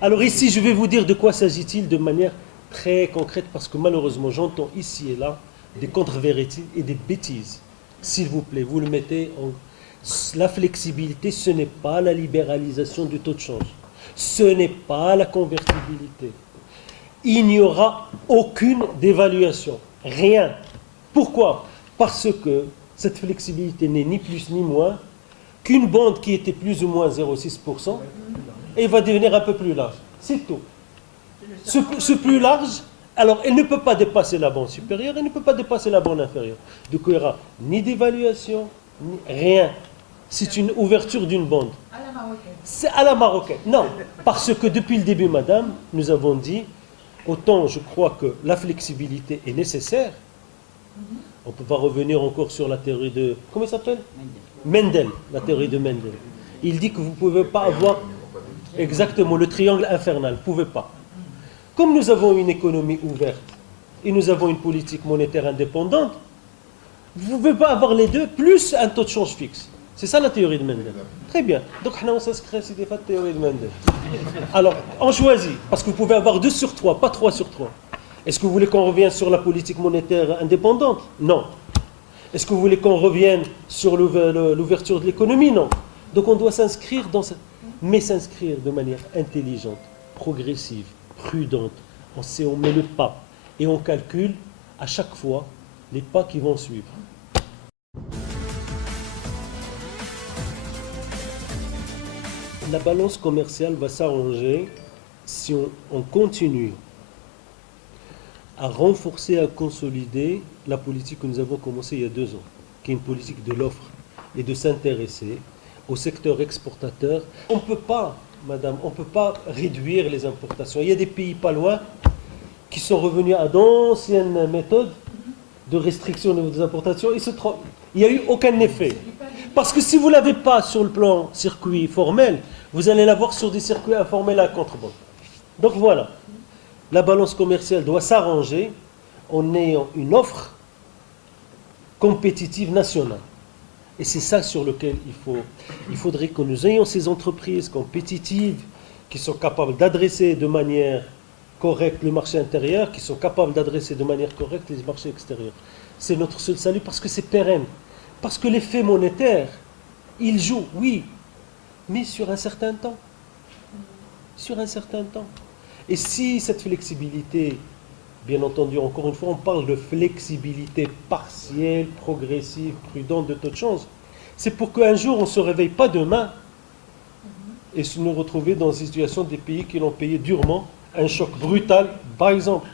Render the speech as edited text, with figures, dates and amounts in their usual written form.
Alors ici, je vais vous dire de quoi s'agit-il de manière très concrète, parce que malheureusement, j'entends ici et là des contre-vérités et des bêtises. S'il vous plaît, vous le mettez en... La flexibilité, ce n'est pas la libéralisation du taux de change. Ce n'est pas la convertibilité. Il n'y aura aucune dévaluation. Rien. Pourquoi? Parce que cette flexibilité n'est ni plus ni moins qu'une bande qui était plus ou moins 0,6% et va devenir un peu plus large. C'est tout. Ce plus large, alors elle ne peut pas dépasser la bande supérieure, elle ne peut pas dépasser la bande inférieure. Donc il n'y aura ni d'évaluation, ni rien. C'est une ouverture d'une bande. À la marocaine. C'est à la marocaine. Non, parce que depuis le début, madame, nous avons dit, autant je crois que la flexibilité est nécessaire, on peut pas revenir encore sur la théorie de... Comment il s'appelle? Mendel, la théorie de Mendel. Il dit que vous ne pouvez pas avoir exactement le triangle infernal. Vous ne pouvez pas. Comme nous avons une économie ouverte et nous avons une politique monétaire indépendante, vous ne pouvez pas avoir les deux plus un taux de change fixe. C'est ça la théorie de Mendel. Très bien. Donc on s'inscrit sur la théorie de Mendel. Alors, on choisit, parce que vous pouvez avoir 2 sur 3, pas 3 sur 3. Est-ce que vous voulez qu'on revienne sur la politique monétaire indépendante? Non. Est-ce que vous voulez qu'on revienne sur l'ouverture de l'économie? Non. Donc on doit s'inscrire dans cette... Mais s'inscrire de manière intelligente, progressive, prudente. On met le pas et on calcule à chaque fois les pas qui vont suivre. La balance commerciale va s'arranger si on continue à renforcer, à consolider la politique que nous avons commencée il y a 2 ans, qui est une politique de l'offre et de s'intéresser au secteur exportateur. On ne peut pas, madame, on ne peut pas réduire les importations. Il y a des pays pas loin qui sont revenus à d'anciennes méthodes de restriction des importations. Il n'y a eu aucun effet. Parce que si vous ne l'avez pas sur le plan circuit formel, vous allez l'avoir sur des circuits informels à contrebande. Donc voilà. La balance commerciale doit s'arranger en ayant une offre compétitive nationale. Et c'est ça sur lequel il faudrait que nous ayons ces entreprises compétitives qui sont capables d'adresser de manière correcte le marché intérieur, qui sont capables d'adresser de manière correcte les marchés extérieurs. C'est notre seul salut parce que c'est pérenne. Parce que l'effet monétaire, il joue, oui, mais sur un certain temps. Sur un certain temps. Et si cette flexibilité, bien entendu, encore une fois, on parle de flexibilité partielle, progressive, prudente de taux de change, c'est pour qu'un jour on ne se réveille pas demain et se nous retrouver dans une situation des pays qui l'ont payé durement, un choc brutal, par exemple.